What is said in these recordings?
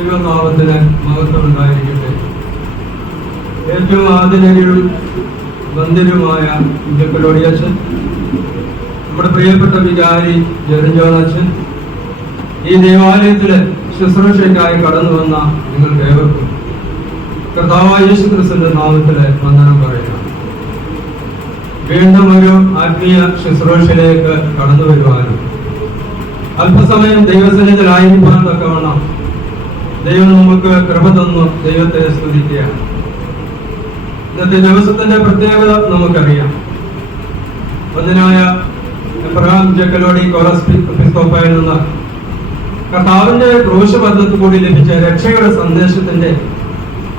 ദൈവനാമത്തിന് മഹത്വം ഉണ്ടായിരിക്കട്ടെ. ഏറ്റവും ആദരണീയരും ബന്ധുരുമായ ജക്കലോടിയച്ഛൻ, നമ്മുടെ പ്രിയപ്പെട്ട വികാരി ജെറിഞ്ചോണച്ചൻ, ഈ ദേവാലയത്തിലെ ശുശ്രൂഷയ്ക്കായി കടന്നു വന്ന നിങ്ങൾക്ക് ഏവർക്കും കർത്താവായ യേശുക്രിസ്തുവിന്റെ നാമത്തിലെ വന്ദനം പറയുക. വീണ്ടും ഒരു ആത്മീയ ശുശ്രൂഷയിലേക്ക് കടന്നു വരുവാനും അല്പസമയം ദൈവസന്നിധിയിലായിരിക്കാൻ തക്കവണ്ണം ദൈവം നമുക്ക് കൃപ തന്നു ദൈവത്തെ സ്തുതിക്കുകയാണ്. ഇന്നത്തെ ദിവസത്തിന്റെ പ്രത്യേകത നമുക്കറിയാം. വന്ദനായ എബ്രഹാം ജക്കലോടി എപ്പിസ്കോപ്പായിൽ നിന്ന് കർത്താവിന്റെ ക്രൂശബന്ധത്തിൽ കൂടി ലഭിച്ച രക്ഷയുടെ സന്ദേശത്തിന്റെ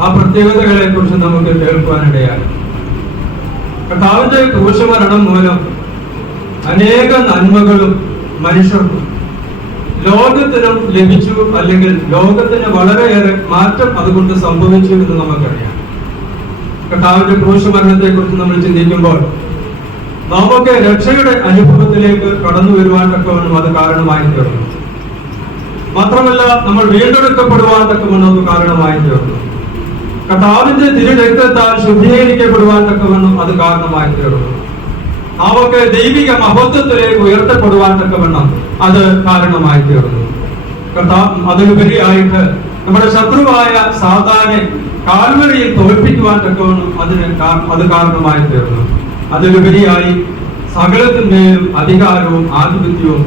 ആ പ്രത്യേകതകളെ കുറിച്ച് നമുക്ക് കേൾക്കുവാനിടയായി. കർത്താവിന്റെ ക്രൂശമരണം മൂലം അനേക നന്മകളും മനുഷ്യർക്കും ലോകത്തിനും ലഭിച്ചു, അല്ലെങ്കിൽ ലോകത്തിന് വളരെയേറെ മാറ്റം അതുകൊണ്ട് സംഭവിച്ചു എന്ന് നമുക്കറിയാം. കർത്താവിന്റെ ക്രൂശമരണത്തെ കുറിച്ച് നമ്മൾ ചിന്തിക്കുമ്പോൾ നമുക്ക് രക്ഷയുടെ അനുഭവത്തിലേക്ക് കടന്നു വരുവാൻ തക്കവണ്ണം അത് കാരണമായി തീർന്നു. മാത്രമല്ല, നമ്മൾ വീണ്ടെടുക്കപ്പെടുവാൻ തക്കവണ്ണം അത് കാരണമായി തീർന്നു. കർത്താവിന്റെ തിരുരക്തത്താൽ ശുദ്ധീകരിക്കപ്പെടുവാൻ തക്കവണ്ണം അത് കാരണമായി തീർന്നു. അവർക്ക് ദൈവിക മഹത്വത്തിലേക്ക് ഉയർത്തപ്പെടുവാൻ തക്കവണ്ണം അത് കാരണമായി തീർന്നു. അതിലുപരിയായിട്ട് നമ്മുടെ ശത്രുവായ സാത്താനെ കാൽവരിയിൽ തോൽപ്പിക്കുവാൻ തക്കവണ്ണം അത് കാരണമായി തീർന്നു. അതിലുപരിയായി സകലത്തിന്മേലും അധികാരവും ആധിപത്യവും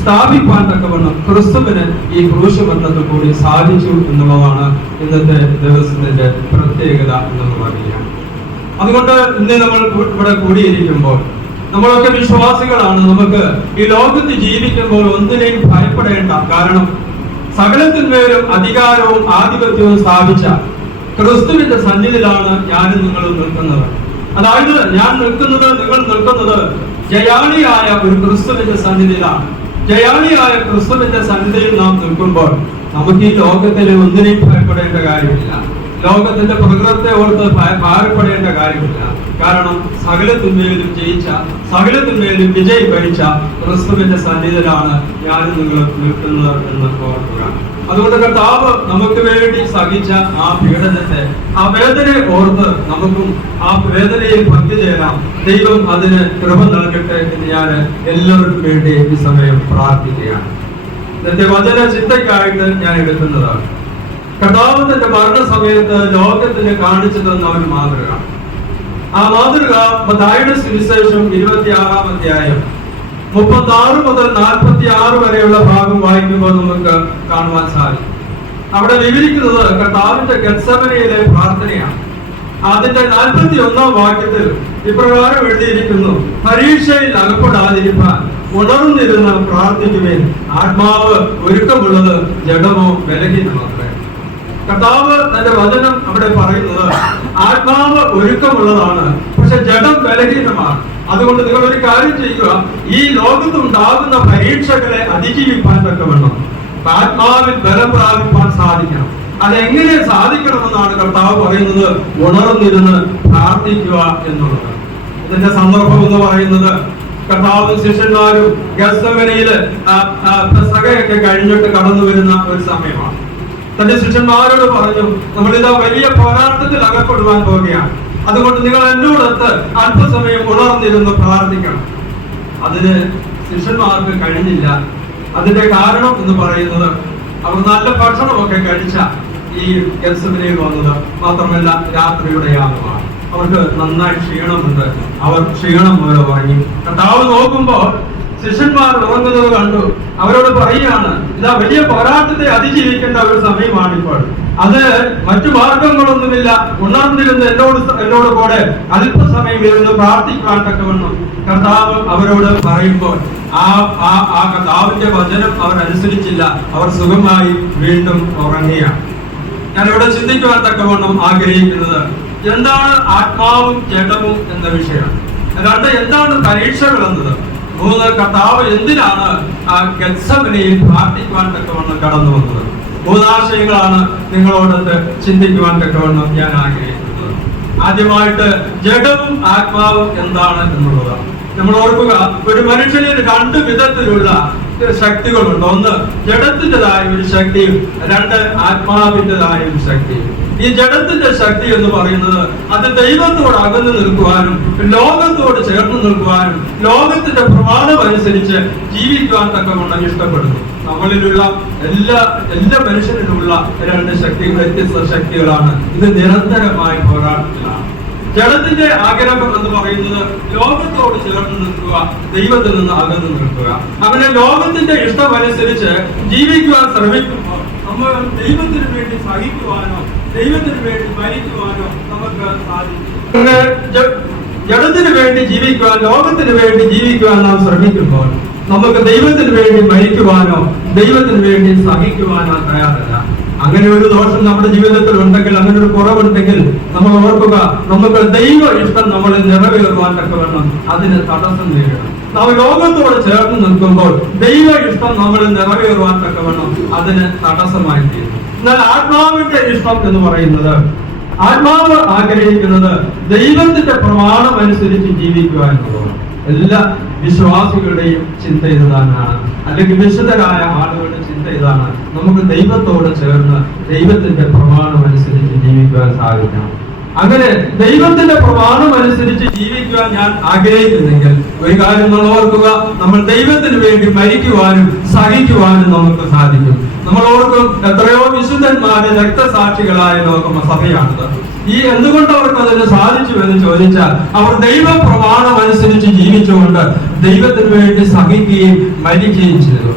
സ്ഥാപിക്കാൻ തക്കവണ്ണം ക്രിസ്തുവിന് ഈ ക്രൂശമരണത്തിൽ കൂടി സാധിച്ചു എന്നുള്ളതാണ് ഇന്നത്തെ ദിവസത്തിന്റെ പ്രത്യേകത എന്ന് പറയാം. അതുകൊണ്ട് ഇന്ന് നമ്മൾ ഇവിടെ കൂടിയിരിക്കുമ്പോൾ നമ്മളൊക്കെ വിശ്വാസികളാണ്. നമുക്ക് ഈ ലോകത്ത് ജീവിക്കുമ്പോൾ ഒന്നിനെയും ഭയപ്പെടേണ്ട. കാരണം സകലത്തിന്മേലും അധികാരവും ആധിപത്യവും സ്ഥാപിച്ച ക്രിസ്തുവിന്റെ സന്നിധിയിലാണ് ഞാനും നിങ്ങളും നിൽക്കുന്നത്. അതായത് ഞാൻ നിൽക്കുന്നത്, നിങ്ങൾ നിൽക്കുന്നത് ജയാളിയായ ഒരു ക്രിസ്തുവിന്റെ സന്നിധിയിലാണ്. ജയാളിയായ ക്രിസ്തുവിന്റെ സന്നിധിയിൽ നാം നിൽക്കുമ്പോൾ നമുക്ക് ഈ ലോകത്തിലെ ഒന്നിനെയും ഭയപ്പെടേണ്ട കാര്യമില്ല. ലോകത്തിന്റെ പ്രകൃതത്തെ ഓർത്ത് ഭാരപ്പെടേണ്ട കാര്യമില്ല. കാരണം സകലത്തിന്മേലും ജയിച്ച, സകലത്തിന്മേലും വിജയം കഴിച്ച ക്രിസ്തുവിന്റെ സന്നിധിയിലാണ് ഞാനും നിങ്ങൾ നിൽക്കുന്നത് എന്ന് ഓർക്കുക. അതുകൊണ്ട് കർത്താവ് നമുക്ക് വേണ്ടി സഹിച്ച ആ പീഡനത്തെ, ആ വേദനയെ ഓർത്ത് നമുക്കും ആ വേദനയിൽ പങ്കുചേരാം. ദൈവം അതിന് കൃപ നൽകട്ടെ എന്ന് ഞാൻ എല്ലാവർക്കും വേണ്ടി ഈ സമയം പ്രാർത്ഥിക്കുകയാണ്. ഇന്നത്തെ വചന ചിന്തയ്ക്കായിട്ട് ഞാൻ എടുക്കുന്നതാണ് കർത്താവ് തന്റെ മരണസമയത്ത് ലോകത്തിന് കാണിച്ചു തന്ന ഒരു മാതൃക. ആ മാതൃക മത്തായിയുടെ സുവിശേഷം 26-ാം അധ്യായം 36 മുതൽ 46 വരെയുള്ള ഭാഗം വായിക്കുമ്പോൾ നമുക്ക് കാണുവാൻ സാധിക്കും. അവിടെ വിവരിക്കുന്നത് കർത്താവിന്റെ ഗെത്സമനയിലെ പ്രാർത്ഥനയാണ്. അതിന്റെ 41-ാം വാക്യത്തിൽ ഇപ്രകാരം എഴുതിയിരിക്കുന്നു: പരീക്ഷയിൽ അകപ്പെടാതിരിക്കാൻ ഉണർന്നിരുന്ന് പ്രാർത്ഥിക്കുവേൻ, ആത്മാവ് ഒരുക്കമുള്ളത് ജഡമോ ബലഹീനമത്രേ. കർത്താവ് തന്റെ വചനം അവിടെ പറയുന്നത് ആത്മാവ് ഒരുക്കമുള്ളതാണ്, പക്ഷെ ജഡം ബലഹീനമാണ്. അതുകൊണ്ട് നിങ്ങൾ ഒരു കാര്യം ചെയ്യുക, ഈ ലോകത്തുണ്ടാകുന്ന പരീക്ഷകളെ അതിജീവിക്കാൻ തക്കവണ്ണം ആത്മാവിൽ ബലം പ്രാപിപ്പാൻ സാധിക്കണം. അതെങ്ങനെ സാധിക്കണമെന്നാണ് കർത്താവ് പറയുന്നത്? ഉണർന്നിരുന്ന് പ്രാർത്ഥിക്കുക എന്നുള്ളത്. ഇതിന്റെ സന്ദർഭം എന്ന് പറയുന്നത് കർത്താവും ശിഷ്യന്മാരും ഗെത്സമനയില് പെസഹയൊക്കെ കഴിഞ്ഞിട്ട് കടന്നു വരുന്ന ഒരു സമയമാണ്. തന്റെ ശിഷ്യന്മാരോട് പറഞ്ഞു, നമ്മളിതാ വലിയ പോരാട്ടത്തിൽ അകപ്പെടുവാൻ പോവുകയാണ്. അതുകൊണ്ട് നിങ്ങൾ എന്നോടൊത്ത് അല്പസമയം ഉണർന്നിരുന്ന് പ്രാർത്ഥിക്കണം. അതിന് ശിഷ്യന്മാർക്ക് കഴിഞ്ഞില്ല. അതിന്റെ കാരണം എന്ന് പറയുന്നത് അവർ നല്ല ഭക്ഷണമൊക്കെ കഴിച്ച ഈ ഗെത്സമനയിൽ വന്നത്, മാത്രമല്ല രാത്രിയുടെ യാത്രമാണ്. അവർക്ക് നന്നായി ക്ഷീണമുണ്ട്. അവർ ക്ഷീണം പോലെ വാങ്ങി. കർത്താവ് നോക്കുമ്പോൾ ശിഷ്യന്മാർ ഉറങ്ങുന്നത് കണ്ടു. അവരോട് പറയുകയാണ്, ഇതാ വലിയ പോരാട്ടത്തെ അതിജീവിക്കേണ്ട ഒരു സമയമാണിപ്പോൾ. അത് മറ്റു മാർഗങ്ങളൊന്നുമില്ല. ഉണർന്നിരുന്ന് എന്നോട് കൂടെ അല്പസമയം ഇരുന്ന് പ്രാർത്ഥിക്കാൻ തക്കവണ്ണം കർത്താവ് അവരോട് പറയുമ്പോൾ ആ കർത്താവിന്റെ വചനം അവർ അനുസരിച്ചില്ല. അവർ സുഖമായി വീണ്ടും ഉറങ്ങുകയാണ്. ഞാനിവിടെ ചിന്തിക്കുവാൻ തക്കവണ്ണം ആഗ്രഹിക്കുന്നത് എന്താണ് ആത്മാവും ജഡവും എന്ന വിഷയം. അല്ലാണ്ട് എന്താണ് പരീക്ഷകൾ എന്നത്. 3, കർത്താവ് എന്തിനാണ് ആ ഗെത്സമനയിൽ പ്രാർത്ഥിക്കുവാൻ തക്കവണ്ണം കടന്നു വന്നത്. 3 ആശയങ്ങളാണ് നിങ്ങളോടൊത്ത് ചിന്തിക്കുവാൻ തക്കവണ്ണം ഞാൻ ആഗ്രഹിക്കുന്നത്. ആദ്യമായിട്ട് ജഡവും ആത്മാവും എന്താണ് എന്നുള്ളതാണ്. നമ്മൾ ഓർക്കുക, ഒരു മനുഷ്യനിൽ 2 വിധത്തിലുള്ള ശക്തികളുണ്ട്. ഒന്ന് ജഡത്തിൻ്റെതായ ഒരു ശക്തിയും, രണ്ട് ആത്മാവിൻ്റെതായ ഒരു ശക്തിയും. ഈ ജഡത്തിന്റെ ശക്തി എന്ന് പറയുന്നത് അത് ദൈവത്തോട് അകന്നു നിൽക്കുവാനും ലോകത്തോട് ചേർന്ന് നിൽക്കുവാനും ലോകത്തിന്റെ പ്രമാണം അനുസരിച്ച് ജീവിക്കുവാൻ തക്കവണ്ണം ഇഷ്ടപ്പെടുന്നു. നമ്മളിലുള്ള എല്ലാ മനുഷ്യരിലുള്ള രണ്ട് ശക്തികൾ, വ്യത്യസ്ത ശക്തികളാണ്. ഇത് നിരന്തരമായ പോരാട്ടത്തിലാണ്. ജഡത്തിന്റെ ആഗ്രഹം എന്ന് പറയുന്നത് ലോകത്തോട് ചേർന്ന് നിൽക്കുക, ദൈവത്തിൽ നിന്ന് അകന്നു നിൽക്കുക. അങ്ങനെ ലോകത്തിന്റെ ഇഷ്ടമനുസരിച്ച് ജീവിക്കുവാൻ ശ്രമിക്കുമ്പോൾ നമ്മൾ ദൈവത്തിന് വേണ്ടി സഹിക്കുവാനോ ദൈവത്തിന് വേണ്ടി മരിക്കുവാനോ നമുക്ക് സാധിക്കും. ജഡത്തിന് വേണ്ടി ജീവിക്കുവാൻ, ലോകത്തിന് വേണ്ടി ജീവിക്കുവാൻ നാം ശ്രമിക്കുമ്പോൾ നമുക്ക് ദൈവത്തിന് വേണ്ടി മരിക്കുവാനോ ദൈവത്തിന് വേണ്ടി സഹിക്കുവാനോ തയ്യാറല്ല. അങ്ങനെ ഒരു ദോഷം നമ്മുടെ ജീവിതത്തിൽ ഉണ്ടെങ്കിൽ, അങ്ങനെ ഒരു കുറവുണ്ടെങ്കിൽ നമ്മൾ ഓർക്കുക, നമുക്ക് ദൈവ ഇഷ്ടം നമ്മളിൽ നിറവേറുവാൻ തക്കവണ്ണം അതിന് തടസ്സം നേരിടണം. നാം ലോകത്തോട് ചേർന്ന് നിൽക്കുമ്പോൾ ദൈവ ഇഷ്ടം നമ്മളിൽ നിറവേറുവാൻ തക്കവണ്ണം അതിന് തടസ്സമായി തീരും. എന്നാൽ ആത്മാവിന്റെ ഇഷ്ടം എന്ന് പറയുന്നത്, ആത്മാവ് ആഗ്രഹിക്കുന്നത് ദൈവത്തിന്റെ പ്രമാണം അനുസരിച്ച് ജീവിക്കുക എന്നുള്ളതാണ്. എല്ലാ വിശ്വാസികളുടെയും ചിന്ത ഇതാണ്, അല്ലെങ്കിൽ വിശുദ്ധരായ ആളുകളുടെ ചിന്ത ഇതാണ്. നമുക്ക് ദൈവത്തോട് ചേർന്ന് ദൈവത്തിന്റെ പ്രമാണം അനുസരിച്ച് ജീവിക്കുവാൻ സാധിക്കണം. അങ്ങനെ ദൈവത്തിന്റെ പ്രമാണം അനുസരിച്ച് ജീവിക്കുവാൻ ഞാൻ ആഗ്രഹിക്കുന്നെങ്കിൽ ഒരു കാര്യം നമ്മൾ ഓർക്കുക, നമ്മൾ ദൈവത്തിന് വേണ്ടി മരിക്കുവാനും സഹിക്കുവാനും നമുക്ക് സാധിക്കും. നമ്മൾ ഓർക്കും, എത്രയോ വിശുദ്ധന്മാരെ രക്തസാക്ഷികളായ സഭയാണിത്. ഈ എന്തുകൊണ്ട് അവർക്ക് അതിന് സാധിച്ചു എന്ന് ചോദിച്ചാൽ, അവർ ദൈവ പ്രമാണം അനുസരിച്ച് ജീവിച്ചുകൊണ്ട് ദൈവത്തിന് വേണ്ടി സഹിക്കുകയും മരിക്കുകയും ചെയ്തു.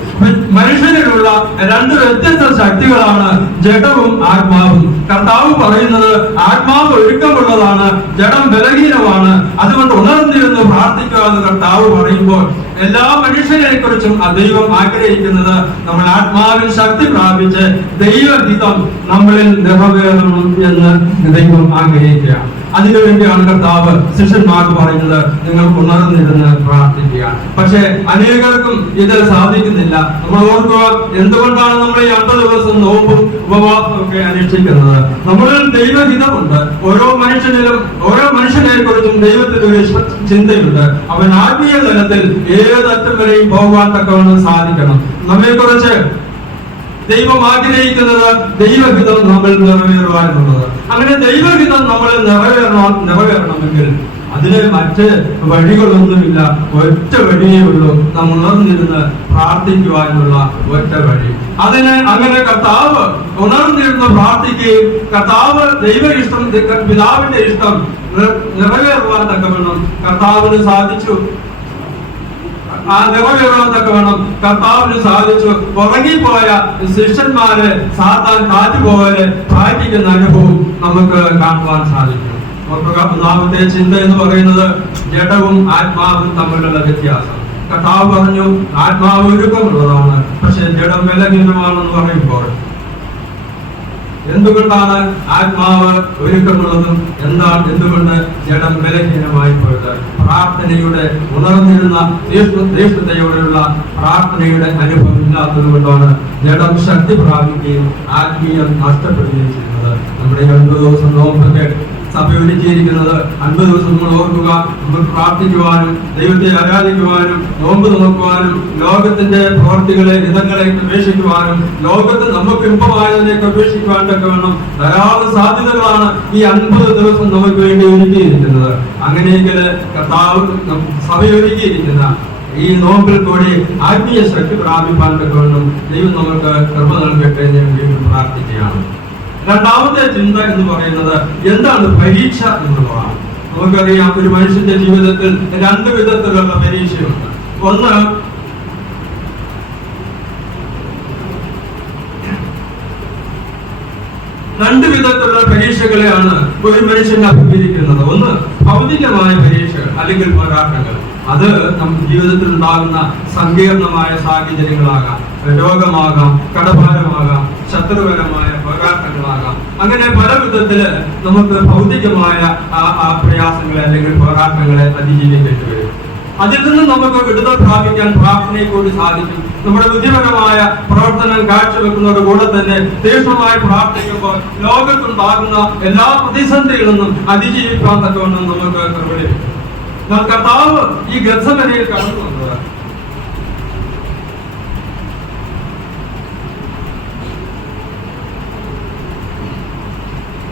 മനുഷ്യരിലുള്ള രണ്ട് വ്യത്യസ്ത ശക്തികളാണ് ജഡവും ആത്മാവും. കർത്താവ് പറയുന്നത് ആത്മാവ് ഒരുക്കമുള്ളതാണ്, ജഡം ബലഹീനമാണ്, അതുകൊണ്ട് ഉണർന്നിരുന്ന് പ്രാർത്ഥിക്കുക എന്ന് കർത്താവ് പറയുമ്പോൾ എല്ലാ മനുഷ്യരെ കുറിച്ചും ദൈവം ആഗ്രഹിക്കുന്നത് നമ്മൾ ആത്മാവിൽ ശക്തി പ്രാപിച്ച് ദൈവഹിതം നമ്മളിൽ നിറവേറണം എന്ന് ദൈവം ആഗ്രഹിക്കുക. അതിനുവേണ്ടിയാണ് കർത്താവ് ശിഷ്യന്മാർക്ക് പറയുന്നത്, നിങ്ങൾ ഉണർന്നിരുന്ന് പ്രാർത്ഥിക്കുക. പക്ഷെ അനേകർക്കും ഇത് സാധിക്കുന്നില്ല. നമ്മൾ ഓർക്കുക, എന്തുകൊണ്ടാണ് നമ്മൾ ഈ 50 ദിവസം നോമ്പും ഉപവാസവും ഒക്കെ അനുഷ്ഠിക്കുന്നത്? നമ്മളിൽ ദൈവഹിതമുണ്ട്. ഓരോ മനുഷ്യനെ കുറിച്ചും ദൈവത്തിന് ഒരു ചിന്തയുണ്ട്. അവൻ ആത്മീയ തലത്തിൽ ഏതറ്റം വരെയും പോകാൻ തക്കവണ്ണം സാധിക്കണം. നമ്മെ കുറിച്ച് ദൈവം ആഗ്രഹിക്കുന്നത് ദൈവഹിതം നമ്മൾ നിറവേറുവാനുള്ളത്. അങ്ങനെ ദൈവഹിതം നമ്മൾ നിറവേറണമെങ്കിൽ അതിന് മറ്റ് വഴികളൊന്നുമില്ല, ഒറ്റ വഴിയേ ഉള്ളൂ. നമ്മൾ ഉണർന്നിരുന്ന് പ്രാർത്ഥിക്കുവാനുള്ള ഒറ്റ വഴി. അങ്ങനെ കർത്താവ് ഉണർന്നിരുന്ന് പ്രാർത്ഥിക്കുകയും കർത്താവ് ദൈവ ഇഷ്ടം, പിതാവിന്റെ ഇഷ്ടം നിറവേറുവാൻ തക്കവണ്ണം കർത്താവിന് സാധിച്ചു. നിറവേറാൻ തക്കവണ്ണം കർത്താവിന് സാധിച്ചു. ഉറങ്ങിപ്പോയ ശിഷ്യന്മാരെ സാത്താൻ കാറ്റുപോലെ പ്രാപിക്കുന്ന അനുഭവം നമുക്ക് കാണുവാൻ സാധിക്കും. ഒന്നാമത്തെ ചിന്ത എന്ന് പറയുന്നത് ജഡവും ആത്മാവും തമ്മിലുള്ള വ്യത്യാസം. കർത്താവ് പറഞ്ഞു ആത്മാവ് ഒരുക്കമുള്ളതാണ്, പക്ഷെ ജഡം ബലഹീനമാണെന്ന് പറയുമ്പോൾ എന്തുകൊണ്ടാണ് ആത്മാവ് ഒരുക്കമുള്ളതും എന്തുകൊണ്ട് ജഡം ബലഹീനമായി പോയത്? പ്രാർത്ഥനയുടെ ഉണർന്നിരുന്ന തീഷ്ണതയോടെയുള്ള പ്രാർത്ഥനയുടെ അനുഭവം ഇല്ലാത്തത് കൊണ്ടാണ് ജഡം ശക്തി പ്രാപിക്കുകയും ആത്മീയം നഷ്ടപ്പെടുകയും ചെയ്യുന്നത്. നമ്മുടെ 50 ദിവസം നോമ്പൊക്കെ സഭ ഒരുക്കിയിരിക്കുന്നത് 50 ദിവസം നമ്മൾ ഓർക്കുക, നമ്മൾ പ്രാർത്ഥിക്കുവാനും ദൈവത്തെ ആരാധിക്കുവാനും നോമ്പ് നോക്കുവാനും ലോകത്തിന്റെ പ്രവർത്തികളെ ഹിതങ്ങളെ ഉപേക്ഷിക്കുവാനും ലോകത്ത് നമുക്ക് ഇമ്പമായതിലേക്ക് ഉപേക്ഷിക്കുവാൻ വേണം ധാരാളം സാധ്യതകളാണ് ഈ 50 ദിവസം നമുക്ക് വേണ്ടി ഒരുക്കിയിരിക്കുന്നത്. അങ്ങനെയെങ്കിൽ കർത്താവ് സഭ ഒരുക്കിയിരിക്കുന്ന ഈ നോമ്പിൽ കൂടി ആത്മീയ ശക്തി പ്രാപിപ്പാൻ വേണം ദൈവം നമുക്ക് കൃപ നൽകട്ടെ എന്ന് വീണ്ടും പ്രാർത്ഥിക്കുകയാണ്. രണ്ടാമത്തെ ചിന്ത എന്ന് പറയുന്നത് എന്താണ് പരീക്ഷ എന്നുള്ളതാണ്. നമുക്കറിയാം, ഒരു മനുഷ്യന്റെ ജീവിതത്തിൽ 2 വിധത്തിലുള്ള പരീക്ഷയുണ്ട്. ഒന്ന് രണ്ട് വിധത്തിലുള്ള പരീക്ഷകളെയാണ് ഒരു മനുഷ്യൻ അഭിമുഖീകരിക്കുന്നത്. ഒന്ന് ഭൗതികമായ പരീക്ഷകൾ അല്ലെങ്കിൽ പോരാട്ടങ്ങൾ. അത് നമ്മുടെ ജീവിതത്തിൽ ഉണ്ടാകുന്ന സങ്കീർണമായ സാഹചര്യങ്ങളാകാം, രോഗമാകാം, കടഭാരമാകാം, ശത്രുപരമായ പോരാട്ടങ്ങളാകാം. അങ്ങനെ പല വിധത്തില് നമുക്ക് ഭൗതികമായ പ്രയാസങ്ങളെ അല്ലെങ്കിൽ പോരാട്ടങ്ങളെ അതിജീവിക്കേണ്ടി വരും. അതിൽ നിന്ന് നമുക്ക് വിടുതൽ പ്രാപിക്കാൻ പ്രാർത്ഥനയെ കൂടി സാധിക്കും. നമ്മുടെ ബുദ്ധിപരമായ പ്രവർത്തനം കാഴ്ചവെക്കുന്നതോട് കൂടെ തന്നെ തീക്ഷ്ണമായി പ്രാർത്ഥിക്കുമ്പോൾ ലോകത്തുണ്ടാകുന്ന എല്ലാ പ്രതിസന്ധികളിൽ നിന്നും അതിജീവിക്കാൻ തക്കവണ്ണം നമുക്ക് കൃപ. കർത്താവ് ഈ ഗത്സമനയിൽ കടന്നു വന്നത്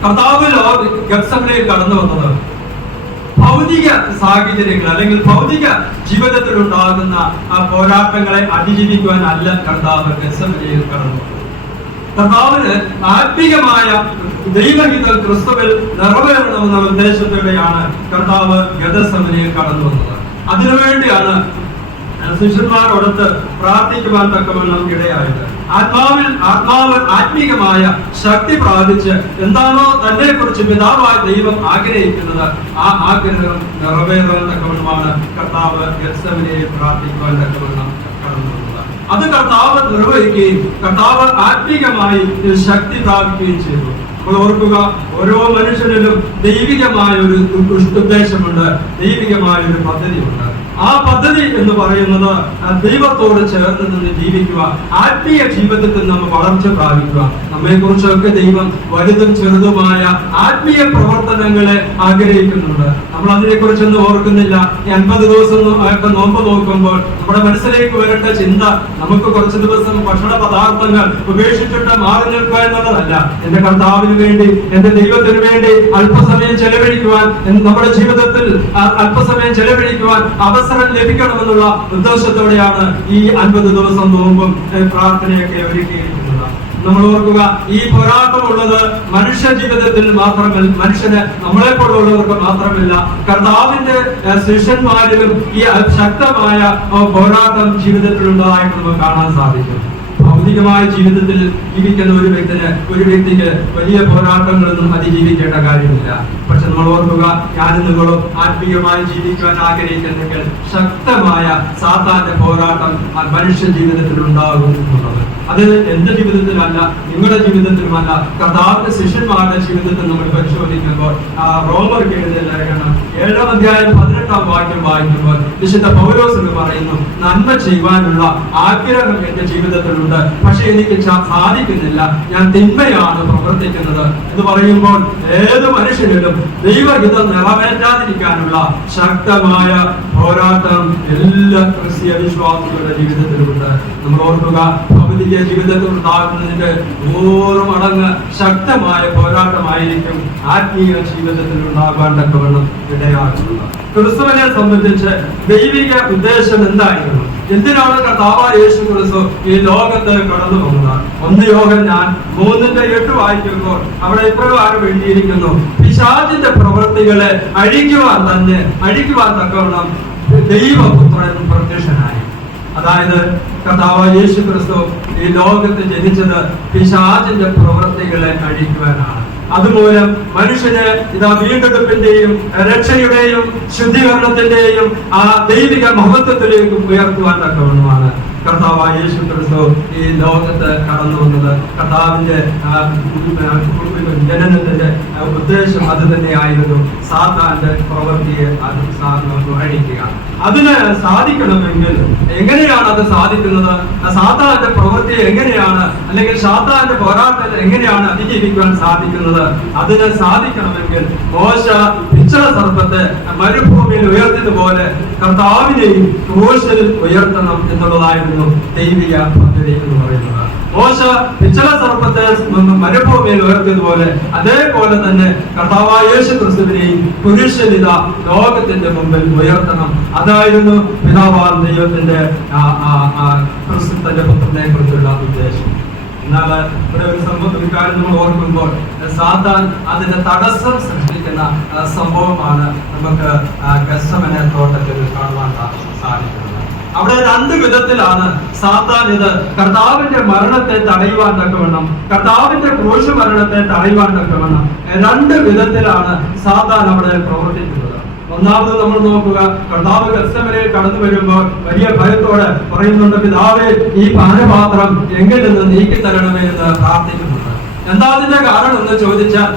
കർത്താവ് ഗത്സമനയിൽ കടന്നു വന്നത് ഭൗതിക സാഹചര്യങ്ങൾ അല്ലെങ്കിൽ ഭൗതിക ജീവിതത്തിൽ ഉണ്ടാകുന്ന ആ പോരാട്ടങ്ങളെ അതിജീവിക്കുവാൻ അല്ല കർത്താവ് ഗത്സമനയിൽ കടന്നു. കർത്താവിന് ആത്മീകമായ ദൈവഹിതം ക്രിസ്തുവിൽ നിറവേറണമെന്ന ഉദ്ദേശത്തോടെയാണ് കർത്താവ് ഗത്സമനയിൽ കടന്നു വന്നത്. അതിനുവേണ്ടിയാണ് ശിഷ്യന്മാരോടൊത്ത് പ്രാർത്ഥിക്കുവാൻ തക്കവണ്ണം ഇടയായത്. ആത്മാവ് ആത്മീകമായ ശക്തി പ്രാപിച്ച് എന്താണോ തന്നെ കുറിച്ച് പിതാവായ ദൈവം ആഗ്രഹിക്കുന്നത് ആ ആഗ്രഹം നിറവേറാൻ തക്കവണ്ണമാണ് കർത്താവ് ഗത്സമനയിൽ പ്രാർത്ഥിക്കുവാൻ തക്കവണ്ണം കടന്നു വന്നത്. അത് കർത്താവ് നിർവഹിക്കുകയും കർത്താവ് ആത്മീകമായി ശക്തി പ്രാപിക്കുകയും ചെയ്തു. അപ്പോൾ ഓർക്കുക, ഓരോ മനുഷ്യനിലും ദൈവികമായ ഒരു ഉദ്ദേശമുണ്ട്, ദൈവികമായ ഒരു പദ്ധതിയുണ്ട്. ആ പദ്ധതി എന്ന് പറയുന്നത് ദൈവത്തോട് ചേർന്ന് നിന്ന് ജീവിക്കുക, ആത്മീയ ജീവിതത്തിൽ നമ്മൾ വളർച്ച പ്രാപിക്കുക. നമ്മെ കുറിച്ചൊക്കെ ദൈവം വലുതും ചെറുതുമായ ആത്മീയ പ്രവർത്തനങ്ങളെ ആഗ്രഹിക്കുന്നുണ്ട്. നമ്മൾ അതിനെ കുറിച്ചൊന്നും ഓർക്കുന്നില്ല. 80 ദിവസം നോമ്പ് നോക്കുമ്പോൾ നമ്മുടെ മനസ്സിലേക്ക് വരേണ്ട ചിന്ത നമുക്ക് കുറച്ച് ദിവസം ഭക്ഷണ പദാർത്ഥങ്ങൾ ഉപേക്ഷിച്ചിട്ട് മാറി നിൽക്കുക എന്നുള്ളതല്ല. എന്റെ കർത്താവിന് വേണ്ടി, എന്റെ ദൈവത്തിന് വേണ്ടി അല്പസമയം ചെലവഴിക്കുവാൻ, നമ്മുടെ ജീവിതത്തിൽ അല്പസമയം ചെലവഴിക്കുവാൻ അവസരം ലഭിക്കണമെന്നുള്ള ഉദ്ദേശത്തോടെയാണ് ഈ 50 ദിവസം നോമ്പും പ്രാർത്ഥനയൊക്കെ ഒരുക്കിയിരിക്കുന്നത്. നമ്മൾ ഓർക്കുക, ഈ പോരാട്ടമുള്ളത് മനുഷ്യ ജീവിതത്തിൽ മാത്രമല്ല, മനുഷ്യന് നമ്മളെ പോലുള്ളവർക്ക് മാത്രമല്ല, കർത്താവിന്റെ ശിഷ്യന്മാരിലും ഈ ശക്തമായ പോരാട്ടം ജീവിതത്തിൽ ഉള്ളതായിട്ട് നമുക്ക് കാണാൻ സാധിക്കും. ഭൗതികമായ ജീവിതത്തിൽ ജീവിക്കുന്ന ഒരു വ്യക്തിക്ക് വലിയ പോരാട്ടങ്ങളൊന്നും അതിജീവിക്കേണ്ട കാര്യമില്ല. പക്ഷെ നമ്മൾ ഓർക്കുക, ഞാനും നിങ്ങളും ആത്മീയമായി ജീവിക്കുവാൻ ആഗ്രഹിക്കുന്നെങ്കിൽ ശക്തമായ സാത്താന്റെ പോരാട്ടം മനുഷ്യ ജീവിതത്തിൽ ഉണ്ടാകും എന്നുള്ളത്. അത് എന്റെ ജീവിതത്തിലല്ല, നിങ്ങളുടെ ജീവിതത്തിലുമല്ല, കർത്താവിന്റെ ശിഷ്യന്മാരുടെ ജീവിതത്തിൽ നമ്മൾ പരിശോധിക്കുമ്പോൾ റോമർക്ക് എഴുതിയ ലേഖനം 7-ാം അധ്യായം 18-ാം വാക്യം വായിക്കുമ്പോൾ വിശുദ്ധ പൗലോസ് എന്ന് പറയുന്നു, നന്മ ചെയ്യുവാനുള്ള ആഗ്രഹം എന്റെ ജീവിതത്തിലുണ്ട്, പക്ഷെ എനിക്ക് സാധിക്കുന്നില്ല, ഞാൻ തിന്മയാണ് പ്രവർത്തിക്കുന്നത് എന്ന് പറയുമ്പോൾ ഏത് മനുഷ്യനിലും ദൈവഹിതം നിറവേറ്റാതിരിക്കാനുള്ള ശക്തമായ പോരാട്ടം എല്ലാ ക്രിസ്തീയ വിശ്വാസികളുടെ ജീവിതത്തിലുണ്ട്. നമ്മൾ ഓർക്കുക, ഭൗതിക ജീവിതത്തിൽ ഉണ്ടാകുന്നതിന്റെ 100 മടങ്ങ് ശക്തമായ പോരാട്ടമായിരിക്കും ആത്മീയ ജീവിതത്തിൽ ഉണ്ടാകാൻ തക്കവണ്ണം ഇടയാക്കുന്നത്. ക്രിസ്തുവിനെ സംബന്ധിച്ച് ദൈവിക ഉദ്ദേശം എന്തായിരുന്നു? എന്തിനാണ് കർത്താവായ യേശു ക്രിസ്തു ഈ ലോകത്ത് കടന്നു പോകുന്നത്? 1 യോഹന്നാൻ 3:8 വായിക്കുമ്പോൾ അവിടെ ഇപ്രകാരം എഴുതിയിരിക്കുന്നു, പിശാചിന്റെ പ്രവൃത്തികളെ അഴിക്കുവാൻ തക്കവണ്ണം ദൈവപുത്രൻ പ്രത്യക്ഷനായി. അതായത് കർത്താവായ യേശു ക്രിസ്തു ഈ ലോകത്ത് ജനിച്ചത് പിശാചിന്റെ പ്രവൃത്തികളെ അഴിക്കുവാനാണ്. അതുമൂലം മനുഷ്യന് വീണ്ടെടുപ്പിന്റെയും രക്ഷയുടെയും ശുദ്ധീകരണത്തിന്റെയും ആ ദൈവിക മഹത്വത്തിലേക്ക് ഉയർത്തുവാൻ തക്കവണ്ണമാണ് കർത്താവായ യേശു ക്രിസ്തു ഈ ലോകത്ത് കടന്നു വന്നത്. കർത്താവിന്റെ ജനനത്തിന്റെ ഉദ്ദേശം അത് തന്നെയായിരുന്നു, സാത്താന്റെ പ്രവൃത്തിയെ അത് അഴിക്കുക. അതിന് സാധിക്കണമെങ്കിൽ എങ്ങനെയാണ് അത് സാധിക്കുന്നത്? സാത്താന്റെ പ്രവൃത്തിയെ എങ്ങനെയാണ്, അല്ലെങ്കിൽ സാത്താന്റെ പോരാട്ടത്തെ എങ്ങനെയാണ് അതിജീവിക്കുവാൻ സാധിക്കുന്നത്? അതിന് സാധിക്കണമെങ്കിൽ മോശ പിച്ചള സർപ്പത്തെ മരുഭൂമിയിൽ ഉയർത്തിയതുപോലെ കർത്താവിനെയും ക്രൂശിൽ ഉയർത്തണം എന്നുള്ളതായിരുന്നു ദൈവിക പദ്ധതി എന്ന് പറയുന്നത്. മോശ പിച്ചള സർപ്പത്തെ മരുഭൂമിയിൽ ഉയർത്തിയതുപോലെ അതേപോലെ തന്നെ കർത്താവായ യേശു ക്രിസ്തുവിനെയും കുരിശിലിത ലോകത്തിന്റെ മുമ്പിൽ ഉയർത്തണം. അതായിരുന്നു പിതാവായ ദൈവത്തിന്റെ ക്രിസ്തുവിന്റെ പുത്രനെ കുറിച്ചുള്ള ഉദ്ദേശം. എന്നാൽ ഇവിടെ ഒരു കാര്യം നമ്മൾ ഓർക്കുമ്പോൾ സാത്താൻ അതിന്റെ തടസ്സം സൃഷ്ടിക്കുന്ന സംഭവമാണ് നമുക്ക് ഗത്സമനെ തോട്ടത്തിൽ കാണുവാൻ സാധിക്കുന്നത്. അവിടെ 2 വിധത്തിലാണ് സാത്താൻ ഇത് കർത്താവിന്റെ മരണത്തെ തടയുവാൻ തക്കവണ്ണം, കർത്താവിന്റെ ക്രൂശ് മരണത്തെ തടയുവാൻ തക്കവണ്ണം 2 വിധത്തിലാണ് സാത്താൻ അവിടെ പ്രവർത്തിക്കുന്നത്. ഒന്നാമത് നമ്മൾ നോക്കുക, കർത്താവ് ഗത്സമനയിൽ കടന്നു വരുമ്പോൾ വലിയ ഭയത്തോടെ പറയുന്നുണ്ട്, പിതാവേ, ഈ പാനപാത്രം എങ്കിൽ നിന്ന് നീക്കി തരണമേ എന്ന് പ്രാർത്ഥിക്കുന്നുണ്ട്. എന്താ അതിന്റെ കാരണം എന്ന് ചോദിച്ചാൽ,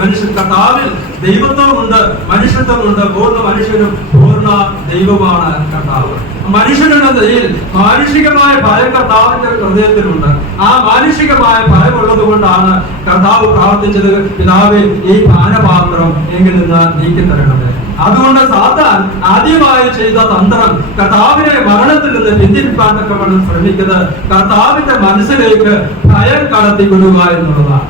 മനുഷ്യൻ കർത്താവിൽ ദൈവത്വമുണ്ട്, മനുഷ്യത്വമുണ്ട്. പൂർണ്ണ മനുഷ്യനും പൂർണ്ണ ദൈവമാണ് കർത്താവ്. മനുഷ്യരുടെ നിലയിൽ മാനുഷികമായ ഭയം കർത്താവിന്റെ ഹൃദയത്തിലുണ്ട്. ആ മാനുഷികമായ ഭയമുള്ളത് കൊണ്ടാണ് കർത്താവ് പ്രാർത്ഥിച്ചത്, പിതാവേ, ഈ പാനപാത്രം എങ്കിൽ നിന്ന് നീക്കി തരണമേ. അതുകൊണ്ട് സാത്താൻ ആദ്യമായി ചെയ്ത തന്ത്രം കർത്താവിനെ മരണത്തിൽ നിന്ന് പിന്തിരിപ്പാൻ തക്കവണ്ണം ശ്രമിക്കുന്നത് കർത്താവിന്റെ മനസ്സിലേക്ക് ഭയം കടത്തിക്കൊടുക എന്നുള്ളതാണ്.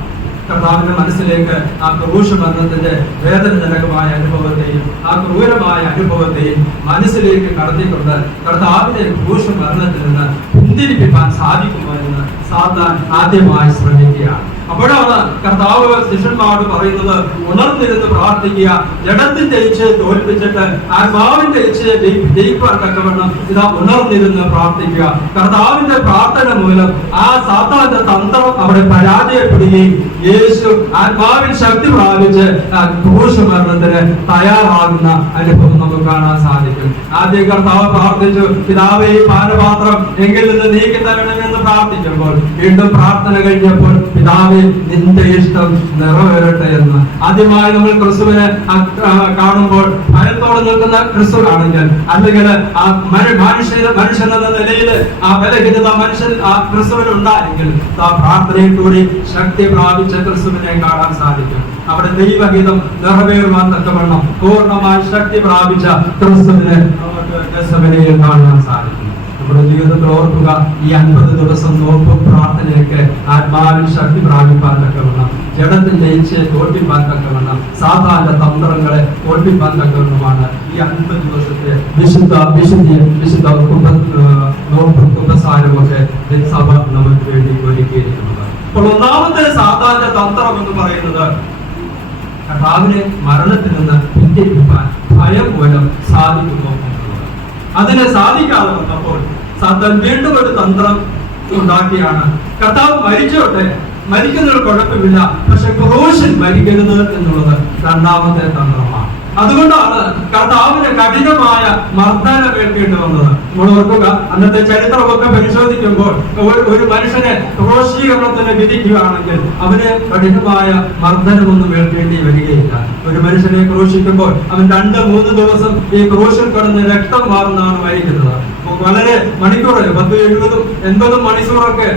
കർത്താവിന്റെ മനസ്സിലേക്ക് ആ ക്രൂശ് മരണത്തിന്റെ വേദനജനകമായ അനുഭവത്തെയും ആ ക്രൂരമായ അനുഭവത്തെയും മനസ്സിലേക്ക് കടത്തിക്കൊണ്ട് കർത്താവിന്റെ ക്രൂശ് മരണത്തിൽ നിന്ന് പിന്തിരിപ്പിക്കാൻ സാധിക്കുമോ എന്ന് സാത്താൻ ആദ്യമായി ശ്രമിക്കുകയാണ്. അപ്പോഴാണ് കർത്താവ് ശിഷ്യന്മാരോട് പറയുന്നത്, ഉണർന്നിരുന്ന് പ്രാർത്ഥിക്കുക, ജഡത്തിന്റെ ഇച്ഛയെ തോൽപ്പിച്ചിട്ട് ആത്മാവിന്റെ ഇച്ഛയെ ജയിക്കാൻ തക്കവണ്ണം ഇതാ ഉണർന്നിരുന്ന് പ്രാർത്ഥിക്കുക. കർത്താവിന്റെ പ്രാർത്ഥന മൂലം ആ സാത്താന്റെ തന്ത്രം അവിടെ പരാജയപ്പെടുകയും യേശു ആത്മാവിൽ ശക്തി പ്രാപിച്ച് ക്രൂശ് മരണത്തിന് തയ്യാറാകുന്ന അനുഭവം നമുക്ക് കാണാൻ സാധിക്കും. ആദ്യം കർത്താവ് പ്രാർത്ഥിച്ചു, പിതാവേ ഈ പാനപാത്രം എങ്കിൽ നിന്ന് നീക്കി തരണമെന്ന് പ്രാർത്ഥിക്കുമ്പോൾ വീണ്ടും പ്രാർത്ഥന കഴിഞ്ഞപ്പോൾ പിതാവ് നിന്റെ ഇഷ്ടം നിറവേറട്ടെ എന്ന്. ആദ്യമായി നമ്മൾ ക്രിസ്തുവിനെ കാണുമ്പോൾ ഭയത്തോടെ നിൽക്കുന്ന ക്രിസ്തു ആണെങ്കിൽ, അല്ലെങ്കിൽ ആ മനുഷ്യനെന്ന നിലയിൽ ആ ബലഹീനത മനുഷ്യൻ ആ ക്രിസ്തുവിന് ഉണ്ടായെങ്കിൽ ആ പ്രാർത്ഥനയിൽ കൂടി ശക്തി പ്രാപിച്ച ക്രിസ്തുവിനെ കാണാൻ സാധിക്കും. അവിടെ ദൈവഹിതം നിറവേറുവാൻ തക്കവണ്ണം പൂർണ്ണമായി ശക്തി പ്രാപിച്ച ക്രിസ്തുവിനെ നമുക്ക് ഗെത്സമനയിൽ കാണാൻ സാധിക്കും. നമ്മുടെ ജീവിതത്തിൽ ഓർക്കുക, ഈ 50 ദിവസം നോമ്പും പ്രാർത്ഥനയൊക്കെ ആത്മാവിൽ ശക്തി പ്രാപിപ്പാൻ തക്കവണ്ണം, ജഡത്തിന്റെ ഇച്ഛയെ തോൽപ്പിപ്പാൻ തക്കവണ്ണം, സാധാരണ തന്ത്രങ്ങളെ തോൽപ്പിപ്പാൻ തക്കവണ്ണമാണ് ഈ 50 ദിവസത്തെ വിശുദ്ധ നോമ്പും കുമ്പസാരമൊക്കെ സഭ നമുക്ക് വേണ്ടി ഒരുക്കിയിരിക്കുന്നത്. അപ്പോൾ ഒന്നാമത്തെ സാധാരണ തന്ത്രം എന്ന് പറയുന്നത് കർത്താവിനെ മരണത്തിൽ നിന്ന് പിന്തിരിപ്പിക്കാൻ ഭയം മൂലം സാധിക്കുന്നു എന്നുള്ളത്. അതിനെ സാധിക്കാതെ വന്നപ്പോൾ സാത്താൻ വീണ്ടും ഒരു തന്ത്രം ഉണ്ടാക്കിയാണ്. കർത്താവ് മരിച്ചോട്ടെ, മരിക്കുന്നതിൽ കുഴപ്പമില്ല, പക്ഷെ ക്രൂശിൽ മരിക്കരുത് എന്നുള്ളത് രണ്ടാമത്തെ തന്ത്രമാണ്. അതുകൊണ്ടാണ് കർത്താവിന് കഠിനമായ മർദ്ദനം ഏൽക്കേണ്ടി വന്നത്. നമ്മൾ ഓർക്കുക, അന്നത്തെ ചരിത്രമൊക്കെ പരിശോധിക്കുമ്പോൾ ഒരു മനുഷ്യനെ ക്രൂശീകരണത്തിന് വിധിക്കുകയാണെങ്കിൽ അവന് കഠിനമായ മർദ്ദനമൊന്നും ഏൽക്കേണ്ടി വരികയില്ല. ഒരു മനുഷ്യനെ ക്രൂശിക്കുമ്പോൾ അവൻ 2-3 ദിവസം ഈ ക്രൂശിൽ കിടന്ന് രക്തം മാറുന്നതാണ് മരിക്കുന്നത്. വളരെ മണിക്കൂറ് 10-70-80 മണിക്കൂറൊക്കെ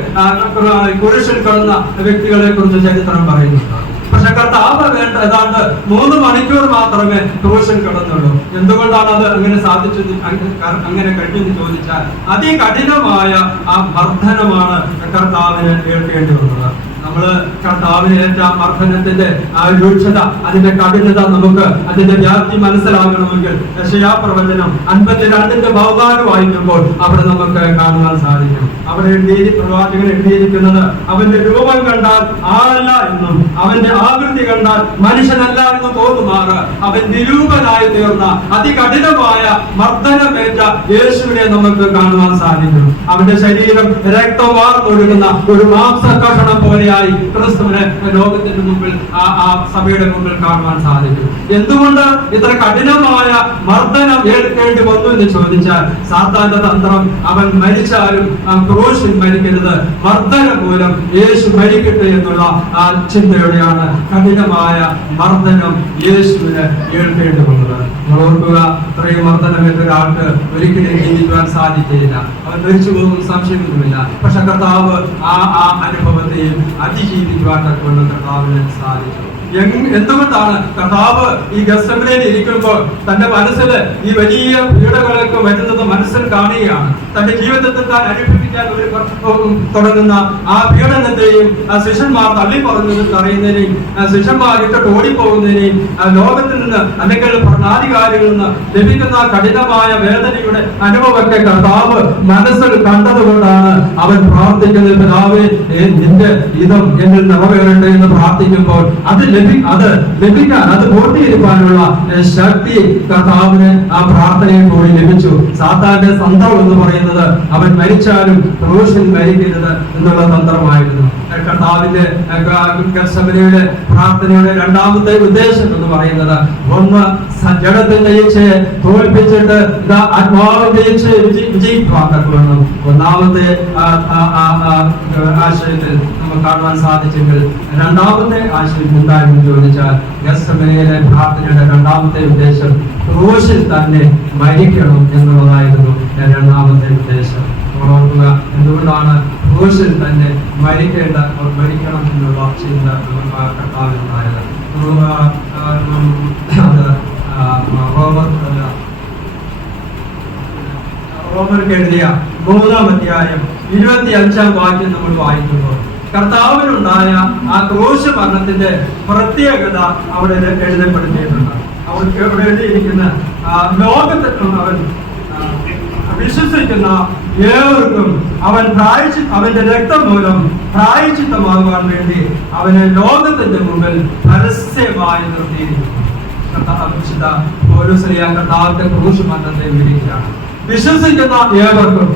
കുരിശിൽ കിടന്ന വ്യക്തികളെ കുറിച്ച് ചരിത്രം പറയുന്നുണ്ട്. പക്ഷെ കർത്താവ് ഏതാണ്ട് 3 മണിക്കൂർ മാത്രമേ ക്രൂശിൽ കിടന്നുള്ളൂ. എന്തുകൊണ്ടാണ് അത് അങ്ങനെ സാധിച്ചത്, അങ്ങനെ കഴിഞ്ഞെന്ന് ചോദിച്ചാൽ അതികഠിനമായ ആ മർദ്ദനമാണ് കർത്താവിന് ഏൽക്കേണ്ടി വന്നത്. നമ്മള് കർത്താവിന് ഏറ്റ മർദ്ദനത്തിന്റെ ആ രൂക്ഷത, അതിന്റെ കഠിനത, നമുക്ക് അതിന്റെ വ്യാപ്തി മനസ്സിലാകണമെങ്കിൽ യെശയ്യാപ്രവചനം 52 ബഹുമാനം വായിക്കുമ്പോൾ അവിടെ നമുക്ക് കാണുവാൻ സാധിക്കും. അവിടെ പ്രവാചകൻ എഴുതിയിരിക്കുന്നത്, അവന്റെ രൂപം കണ്ടാൽ ആളല്ല എന്നും അവന്റെ ആകൃതി കണ്ടാൽ മനുഷ്യനല്ല എന്ന് തോന്നുമാറ് അവൻ നിരൂപനായി തീർന്ന അതികഠിനമായ മർദ്ദനമേറ്റ യേശുവിനെ നമുക്ക് കാണുവാൻ സാധിക്കും. അവന്റെ ശരീരം രക്തം വാർന്നൊഴുകുന്ന ഒരു മാംസകഷണം പോലെയായി ക്രിസ്തുവിനെ ലോകത്തിന്റെ മുമ്പിൽ ആ സഭയുടെ മുമ്പിൽ കാണുവാൻ സാധിക്കും. എന്തുകൊണ്ട് ഇത്ര കഠിനമായ മർദ്ദനം ഏൽക്കേണ്ടി വന്നു എന്ന് ചോദിച്ചാൽ സാത്താന്റെ തന്ത്രം, അവൻ മരിച്ചാലും ക്രൂശിൽ മരിക്കരുത്, മർദ്ദനം മൂലം യേശു മരിക്കട്ടെ എന്നുള്ള ആ ചിന്തയോടെയാണ് കഠിനമായ മർദ്ദനം യേശുവിന് ഏൽക്കേണ്ടി വന്നത്. ഓർക്കുക, ഇത്രയും മർദ്ദനമേറ്റ ഒരാൾക്ക് ഒരിക്കലും ജീവിക്കുവാൻ സാധിക്കില്ല, അവൻ മരിച്ചു പോകും, സംശയമൊന്നുമില്ല. പക്ഷെ കർത്താവ് ആ അനുഭവത്തെയും അതിജീവിക്കുവാൻ തക്കൊണ്ട് കർത്താവിന് സാധിച്ചു. എന്തുകൊണ്ടാണ് കർത്താവ് ഈ ഗെത്സമനയിൽ ഇരിക്കുമ്പോൾ തന്റെ മനസ്സിൽ ഈ വലിയ പീഡകളൊക്കെ വരുന്നത് മനസ്സിൽ കാണുകയാണ്. തന്റെ ജീവിതത്തിൽ താൻ അനുഭവിക്കാൻ തുടങ്ങുന്ന ആ പീഡനത്തെയും ശിഷ്യന്മാർ തള്ളിപ്പറഞ്ഞത് അറിയുന്നതിനെയും ശിഷ്യന്മാർ ഇട്ടിട്ട് ഓടിപ്പോകുന്നതിനെയും ലോകത്തിൽ നിന്ന് അല്ലെങ്കിൽ ഭരണാധികാരികളിൽ നിന്ന് ലഭിക്കുന്ന കഠിനമായ വേദനയുടെ അനുഭവമൊക്കെ കർത്താവ് മനസ്സിൽ കണ്ടതുകൊണ്ടാണ് അവൻ പ്രാർത്ഥിക്കുന്നത്, പിതാവേ നിന്റെ ഇതം എന്നിൽ നിറവേറട്ടെ എന്ന് പ്രാർത്ഥിക്കുമ്പോൾ അത് ലഭിക്കാൻ, അത് പൂർത്തീകരിക്കാനുള്ള ശക്തി കർത്താവിന് ആ പ്രാർത്ഥനയിൽ കൂടി ലഭിച്ചു. സാത്താന്റെ തന്ത്രം എന്ന് പറയുന്നത് അവൻ മരിച്ചാലും ക്രൂശിൽ മരിക്കരുത് എന്നുള്ള തന്ത്രമായിരുന്നു. കർത്താവിന്റെ ഗെത്സമനയുടെ പ്രാർത്ഥനയുടെ രണ്ടാമത്തെ ഉദ്ദേശം എന്ന് പറയുന്നത്, ഒന്ന് ജഡത്തിന്റെ ഇച്ഛയെ തോൽപ്പിച്ചിട്ട് ആത്മാവിന്റെ ഇച്ഛയെ വിജയിപ്പാക്കണം. ഒന്നാമത്തെ ആശയത്തിൽ നമുക്ക് കാണുവാൻ സാധിച്ചെങ്കിൽ രണ്ടാമത്തെ ആശയം എന്താണെന്ന് ചോദിച്ചാൽ ഗെത്സമനയിലെ പ്രാർത്ഥനയുടെ രണ്ടാമത്തെ ഉദ്ദേശം ക്രൂശിൽ തന്നെ മരിക്കണം എന്നുള്ളതായിരുന്നു രണ്ടാമത്തെ ഉദ്ദേശം. ഓർക്കുക, എന്തുകൊണ്ടാണ് ക്രൂശിൽ തന്നെ മരിക്കണം എന്നുള്ള ചിന്ത കർത്താവിനുണ്ടായത്? റോമർക്ക് എഴുതിയ 3-ാം അധ്യായം 25-ാം വാക്യം നമ്മൾ വായിക്കുമ്പോൾ കർത്താവിനുണ്ടായ ആ ക്രൂശ് മരണത്തിന്റെ പ്രത്യേകത അവിടെ എഴുതപ്പെടുത്തിയിട്ടുണ്ട്. അവിടെ എഴുതിയിരിക്കുന്ന ലോകത്തെത്തും അവൻ വിശ്വസിക്കുന്ന ഏവർക്കും അവന്റെ രക്തം മൂലം പ്രായശ്ചിത്തമാകുവാൻ വേണ്ടി അവനെ ലോകത്തിന്റെ മുമ്പിൽ പരസ്യമായി നിർത്തിയിരിക്കുന്നു. കർത്താവിന്റെ ക്രൂശ് മരണത്തെ വിവരിക്കുകയാണ്. വിശ്വസിക്കുന്ന ഏവർക്കും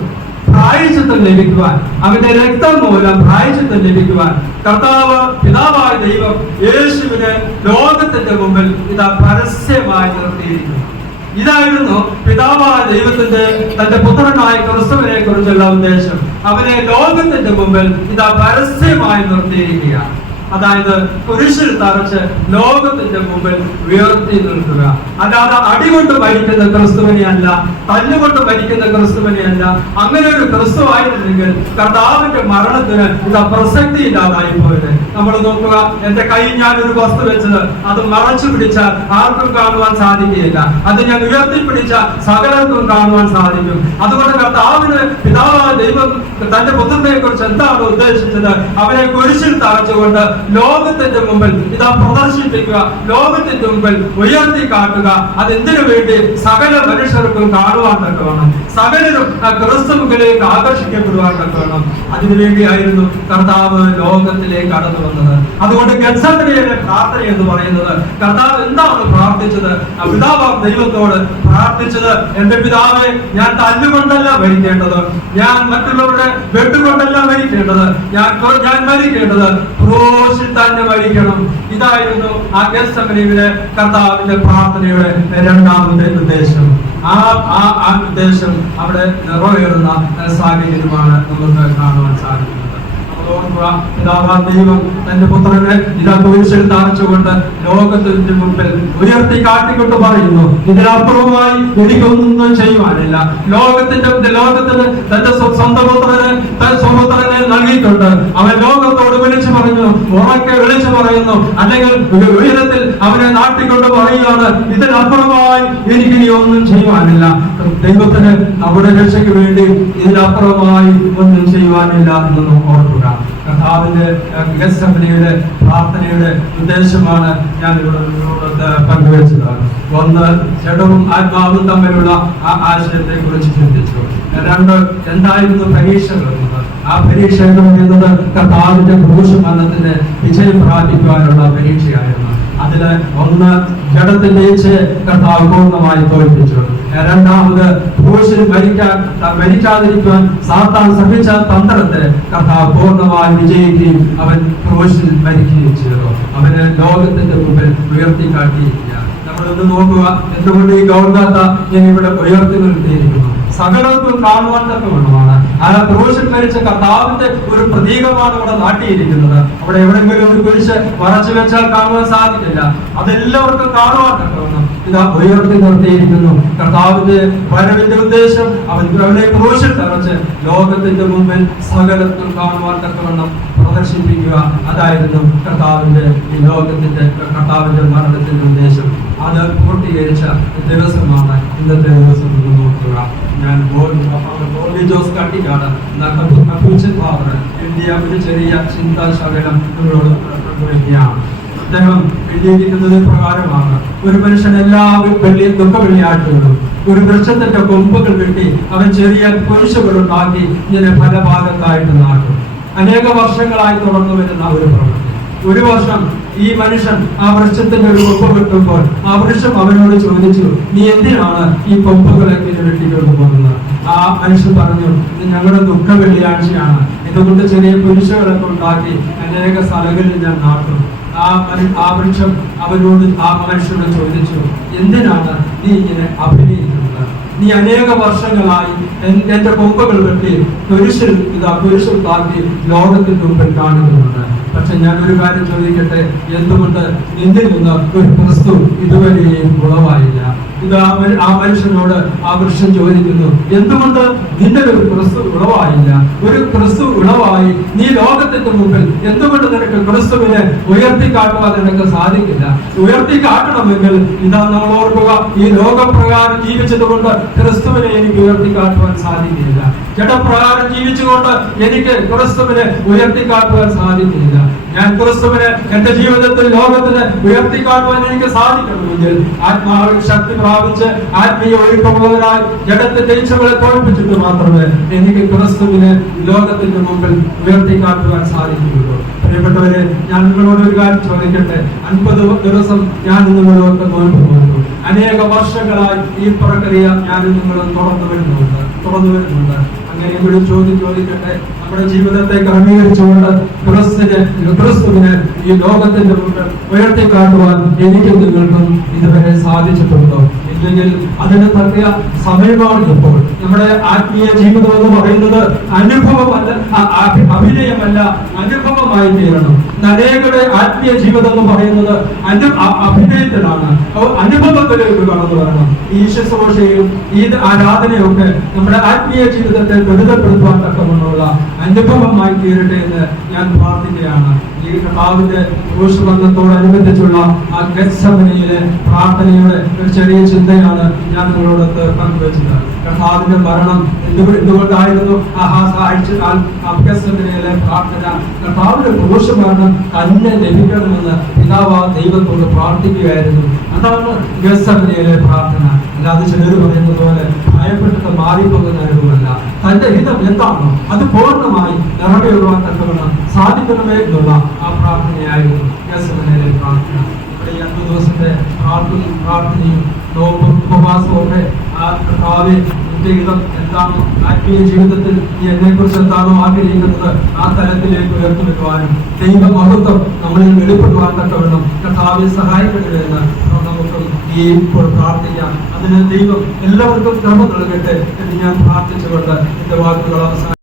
പ്രായശ്ചിത്തം ലഭിക്കുവാൻ, അവന്റെ രക്തം മൂലം പ്രായശ്ചിത്തം ലഭിക്കുവാൻ കർത്താവ് പിതാവായ ദൈവം യേശുവിനെ ലോകത്തിന്റെ മുമ്പിൽ ഇതാ പരസ്യമായി നിർത്തിയിരിക്കുന്നു. ഇതായിരുന്നു പിതാവായ ദൈവത്തിന്റെ തന്റെ പുത്രനായ ക്രിസ്തുവിനെ കുറിച്ചുള്ള ഉദ്ദേശം. അവനെ ലോകത്തിന്റെ മുമ്പിൽ ഇതാ പരസ്യമായി നിർത്തിയിരിക്കുകയാണ്. അതായത് കുരിശിൽ തറച്ച് ലോകത്തിന്റെ മുമ്പിൽ ഉയർത്തി നിൽക്കുക. അല്ലാതെ അടികൊണ്ട് മരിക്കുന്ന ക്രിസ്തുവിനെ അല്ല, തല്ലുകൊണ്ട് മരിക്കുന്ന ക്രിസ്തുവിനെ അല്ല. അങ്ങനെ ഒരു ക്രിസ്തു ആയിരുന്നെങ്കിൽ കർത്താവിന്റെ മരണത്തിന് ഇതാ പ്രസക്തി ഇല്ലാതായി പോയത്. നമ്മൾ നോക്കുക, എന്റെ കയ്യിൽ ഞാൻ ഒരു വസ്തു വെച്ചത് അത് മറച്ചു പിടിച്ചാൽ ആർക്കും കാണുവാൻ സാധിക്കുകയില്ല. അത് ഞാൻ ഉയർത്തിപ്പിടിച്ചാൽ സകലർക്കും കാണുവാൻ സാധിക്കും. അതുകൊണ്ട് കർത്താവിന് പിതാവായ ദൈവം തന്റെ പുത്രനെ കുറിച്ച് എന്താണ് ഉദ്ദേശിച്ചത്? അവനെ കുരിശിൽ തറച്ചുകൊണ്ട് ലോകത്തിന്റെ മുമ്പിൽ ഇതാ പ്രദർശിപ്പിക്കുക, ലോകത്തിന്റെ മുമ്പിൽ ഉയർത്തി കാട്ടുക. അതെന്തിനു വേണ്ടി? സകല മനുഷ്യർക്കും കാണുവാൻ തക്കവണ്ണം, സകലരും ആ ക്രിസ്തുവിലേക്ക് ആകർഷിക്കപ്പെടുവാൻ തക്കവണ്ണം. അതിനുവേണ്ടിയായിരുന്നു കർത്താവ് ലോകത്തിലേക്ക് കടന്നു വന്നത്. അതുകൊണ്ട് ഗെത്സമനിയിലെ പ്രാർത്ഥന എന്ന് പറയുന്നത്, കർത്താവ് എന്താണ് പ്രാർത്ഥിച്ചത്? പിതാവാം ദൈവത്തോട് പ്രാർത്ഥിച്ചത്, എന്റെ പിതാവേ, ഞാൻ തല്ലുകൊണ്ടല്ല മരിക്കേണ്ടത്, ഞാൻ മറ്റുള്ളവരുടെ വെട്ടുകൊണ്ടല്ല മരിക്കേണ്ടത്, ഞാൻ മരിക്കേണ്ടത് ക്രൂശിൽ തന്നെ മരിക്കണം. ഇതായിരുന്നു ആ ഗെത്സമനിയിലെ കർത്താവിന്റെ പ്രാർത്ഥനയുടെ രണ്ടാമത്തെ ഉദ്ദേശം. ആ ഉദ്ദേശം അവിടെ നിറവേറുന്ന സാഹചര്യമാണ് നമുക്ക് കാണുവാൻ സാധിക്കുന്നത്. ദൈവം തന്റെ പുത്രനെ ഇതാ കുരിശിൽ തറച്ചുകൊണ്ട് ലോകത്തിന്റെ മുമ്പിൽ ഉയർത്തി കാട്ടിക്കൊണ്ട് പറയുന്നു, ഇതിനപ്പുറമായി എനിക്കൊന്നും ചെയ്യുവാനില്ല. ലോകത്തിന് തന്റെ സ്വന്തം പുത്രനെ നൽകിയിട്ടുണ്ട്. അവൻ ലോകത്തോട് വിളിച്ചു പറഞ്ഞു, ഉറക്കെ വിളിച്ചു പറയുന്നു, അല്ലെങ്കിൽ ഉയരത്തിൽ അവനെ നാട്ടിക്കൊണ്ട് പറയുകയാണ്, ഇതിനപ്പുറമായി എനിക്കിനി ഒന്നും ചെയ്യുവാനില്ല. ദൈവത്തിന് അവിടെ രക്ഷയ്ക്ക് വേണ്ടി ഇതിനപ്പുറമായി ഒന്നും ചെയ്യുവാനില്ല എന്ന് ഓർക്കുക. കർത്താവിന്റെ ഗെത്സമനിയുടെ പ്രാർത്ഥനയുടെ ഉദ്ദേശമാണ് ഞാൻ ഇവിടെ പങ്കുവച്ചത്. ഒന്ന്, ജഡവും ആത്മാവും തമ്മിലുള്ള ആ ആശയത്തെ കുറിച്ച് ചിന്തിച്ചു. രണ്ട്, എന്തായിരുന്നു പരീക്ഷകൾ? ആ പരീക്ഷ എന്ന് പറയുന്നത് കർത്താവിന്റെ ക്രൂശ് മരണത്തിന് വിജയം പ്രാപിക്കുവാനുള്ള പരീക്ഷയായിരുന്നു. അതില് ഒന്ന്, ജഡത്തിന്റെ ഇച്ഛയെ കർത്താവ് പൂർണ്ണമായി തോൽപ്പിച്ചു. രണ്ടാമത്, ക്രൂശിൽ മരിക്കാതിരിക്കുവാൻ സാത്താൻ ശ്രമിച്ച തന്ത്രത്തെ കർത്താവ് പൂർണ്ണമായി വിജയിക്കുകയും അവൻ ക്രൂശിൽ മരിക്കുകയും ചെയ്തു. അവന് ലോകത്തിന്റെ മുമ്പിൽ ഉയർത്തി കാട്ടിയിരിക്കുക. നമ്മളൊന്ന് നോക്കുക, എന്തുകൊണ്ട് ഈ ഗൗർഗാത്ത ഇവിടെ ഉയർത്തി നിർത്തിയിരിക്കുന്നു? സകലർക്കും കാണുവാൻ തക്കവണ്ണമാണ്. ആ ക്രൂശിൽ മരിച്ച കർത്താവിന്റെ ഒരു പ്രതീകമാണ് ഇവിടെ നാട്ടിയിരിക്കുന്നത്. അവിടെ എവിടെയെങ്കിലും ഒരു കുരിശ് മറച്ചു വെച്ചാൽ കാണുവാൻ സാധിക്കില്ല. അതെല്ലാവർക്കും കാണുവാൻ തക്കവണ്ണം ഇതാ ഉയർത്തി നിർത്തിയിരിക്കുന്നു. കർത്താവിന്റെ വരവിന്റെ ഉദ്ദേശം അവനെ ക്രൂശിൽ തറച്ച് ലോകത്തിന്റെ മുമ്പിൽ സകലർക്കും കാണുവാൻ തക്കവണ്ണം പ്രദർശിപ്പിക്കുക. അതായിരുന്നു കർത്താവിന്റെ മരണത്തിന്റെ ഉദ്ദേശം. അത് പൂർത്തീകരിച്ച ദിവസമാണ് ഇന്നത്തെ ദിവസം എന്ന് നോക്കുക. ഞാൻ ജോസ് കട്ടിക്കാട് ഇന്ത്യ ഒരു ചെറിയ ചിന്താശകലം നിങ്ങളോട് പങ്കുവയ്ക്കുകയാണ്. അദ്ദേഹം എഴുതിയിരിക്കുന്നത് പ്രകാരമാണ്, ഒരു മനുഷ്യൻ എല്ലാ ദുഃഖ വെള്ളിയാഴ്ചകളും ഒരു വൃക്ഷത്തിന്റെ കൊമ്പുകൾ വെട്ടി അവൻ ചെറിയ കുരിശുകളുണ്ടാക്കി ഇങ്ങനെ പല ഭാഗത്തായിട്ട് നാട്ടും. അനേക വർഷങ്ങളായി തുടർന്നു വരുന്ന ഒരു പ്രവൃത്തി. ഒരു വർഷം ഈ മനുഷ്യൻ ആ വൃക്ഷത്തിന്റെ ഒരു കൊമ്പ് വെട്ടുമ്പോൾ ആ വൃക്ഷം അവനോട് ചോദിച്ചു, നീ എന്തിനാണ് ഈ കൊമ്പുകളൊക്കെ വെട്ടിക്കൊണ്ട് പോകുന്നത്? ആ മനുഷ്യൻ പറഞ്ഞു, ഇത് ഞങ്ങളുടെ ദുഃഖ വെള്ളിയാഴ്ചയാണ്, ഇതുകൊണ്ട് ചെറിയ കുരിശുകളൊക്കെ ഉണ്ടാക്കി അനേക സ്ഥലങ്ങളിൽ ഞാൻ നാട്ടും. ആ വൃക്ഷം അവനോട് ആ മനുഷ്യനോട് ചോദിച്ചു, എന്തിനാണ് നീ ഇങ്ങനെ അഭിനയിക്കുന്നത്? നീ അനേക വർഷങ്ങളായി എന്റെ കൊമ്പുകൾ വെട്ടി കുരിശിൽ താക്കി ലോകത്തിന് മുമ്പിൽ കാണുന്നുണ്ട്. പക്ഷെ ഞാൻ ഒരു കാര്യം ചോദിക്കട്ടെ, എന്തുകൊണ്ട് നിന്നിൽ നിന്ന് ഒരു ക്രിസ്തു ഇതുവരെയും ഉളവായില്ല? ഇത് ആ മനുഷ്യനോട് ആ വൃക്ഷം ചോദിക്കുന്നു, എന്തുകൊണ്ട് നിന്റെ ഒരു ക്രിസ്തു ഉളവായില്ല? ഒരു ക്രിസ്തു ഉളവായി നീ ലോകത്തിന്റെ മുമ്പിൽ എന്തുകൊണ്ട് നിനക്ക് ക്രിസ്തുവിനെ ഉയർത്തിക്കാട്ടുവാൻ നിനക്ക് സാധിക്കില്ല? ഉയർത്തിക്കാട്ടണമെങ്കിൽ ഇതാ നമ്മൾ ഓർക്കുക, ഈ ലോകപ്രകാരം ജീവിച്ചതുകൊണ്ട് ക്രിസ്തുവിനെ എനിക്ക് ഉയർത്തിക്കാട്ടുവാൻ സാധിക്കില്ല. ജഡപ്രകാരം ജീവിച്ചുകൊണ്ട് എനിക്ക് ക്രിസ്തുവിനെ ഉയർത്തിക്കാട്ടുവാൻ സാധിക്കില്ല. ഞാൻ ക്രിസ്തുവിനെ എന്റെ ജീവിതത്തിൽ ലോകത്തിന് ഉയർത്തിക്കാട്ടുവാൻ എനിക്ക് സാധിക്കണമെങ്കിൽ ആത്മാവിൽ ശക്തി പ്രാപിച്ച് ആത്മീയ ഒഴുക്കമുള്ളവരായി ജഡത്തിന്റെ ഇച്ഛകളെ തോൽപ്പിച്ചിട്ട് മാത്രമേ എനിക്ക് ക്രിസ്തുവിനെ ലോകത്തിന്റെ മുമ്പിൽ ഉയർത്തിക്കാട്ടുവാൻ സാധിക്കുകയുള്ളൂ. പ്രിയപ്പെട്ടവരെ, ഞാൻ നിങ്ങളോട് ഒരു കാര്യം ചോദിക്കട്ടെ. 50 ദിവസം ഞാൻ നിങ്ങളോട് നോമ്പ് നോക്കുന്നു. അനേക വർഷങ്ങളായി ഈ പ്രക്രിയ ഞാൻ നിങ്ങളും തുടർന്നു വരുന്നുണ്ട്. അങ്ങനെ ഇവിടെ ചോദിക്കട്ടെ, നമ്മുടെ ജീവിതത്തെ ക്രമീകരിച്ചുകൊണ്ട് ക്രിസ്തുവിനെ ഈ ലോകത്തിന്റെ മുമ്പിൽ ഉയർത്തിക്കാട്ടുവാൻ എനിക്കും നിങ്ങൾക്കും ഇതുവരെ സാധിച്ചിട്ടുണ്ടോ? ഇല്ലെങ്കിൽ അതിന് തക്ക സമയമാണ് ഇപ്പോൾ. നമ്മുടെ ആത്മീയ ജീവിതം എന്ന് പറയുന്നത് അനുഭവമല്ല, അഭിനയമല്ല, അനുഭവമായി തീരണം. അനേകരുടെ ആത്മീയ ജീവിതം എന്ന് പറയുന്നത് അഭിനയത്തിലാണ്, അനുഭവത്തിലേക്ക് കടന്നു വരണം. ഈ ശുശ്രൂഷയും ഈ ആരാധനയൊക്കെ നമ്മുടെ ആത്മീയ ജീവിതത്തെ ദുരിതപ്പെടുത്തുവാൻ തക്കമുള്ള അനുഭവമായി തീരട്ടെ എന്ന് ഞാൻ പ്രാർത്ഥിക്കുകയാണ്. ഈ കർത്താവിന്റെ ക്രൂശബന്ധത്തോടനുബന്ധിച്ചുള്ള ആ ഗെത്സമനിയിലെ പ്രാർത്ഥനയുടെ ഒരു ചെറിയ ചിന്തയാണ് ഞാൻ നിങ്ങളോട് പങ്കുവെച്ചത്. കർത്താവിന്റെ മരണം എന്തുകൊണ്ടായിരുന്നു ഗെത്സമനിയിലെ പ്രാർത്ഥന? കർത്താവിന്റെ ക്രൂശമരണം തന്നെ ലഭിക്കണമെന്ന് പിതാവ് ദൈവത്തോട് പ്രാർത്ഥിക്കുകയായിരുന്നു. അതാണ് ഗെത്സമനിയിലെ പ്രാർത്ഥന. അല്ലാതെ ചിലർ പറയുന്നത് പോലെ ഭയപ്പെട്ടിട്ട് മാറിപ്പോകുന്ന അനുഭവമല്ല. തന്റെ ഹിതം എന്താണോ അത് പൂർണ്ണമായി നിറവേറുവാൻ തക്കവണ്ണം സാധിക്കണമേ എന്നുള്ള ആ പ്രാർത്ഥനയായിരുന്നു ഗെത്സമനിയിലെ പ്രാർത്ഥന. ഇവിടെ 5 ദിവസത്തെ പ്രാർത്ഥനയും നോമ്പും ഉപവാസവും ഒക്കെ ആ കർത്താവേ നിന്റെ ഹിതം എന്താണോ, ആത്മീയ ജീവിതത്തിൽ നീ എന്നെക്കുറിച്ച് എന്താണോ ആഗ്രഹിക്കുന്നത് ആ തലത്തിലേക്ക് ഉയർത്തിവെക്കുവാനും ദൈവ മഹത്വം നമ്മളിൽ വെളിപ്പെടുവാൻ തക്കവണ്ണം കർത്താവെ സഹായിക്കട്ടെ എന്ന് നമുക്ക് ഈ ഇപ്പോൾ പ്രാർത്ഥിക്കാം. അതിന് ദൈവം എല്ലാവർക്കും ക്രമം നൽകട്ടെ എന്ന് ഞാൻ പ്രാർത്ഥിച്ചുകൊണ്ട് എന്റെ വാക്കുകൾ അവസാനം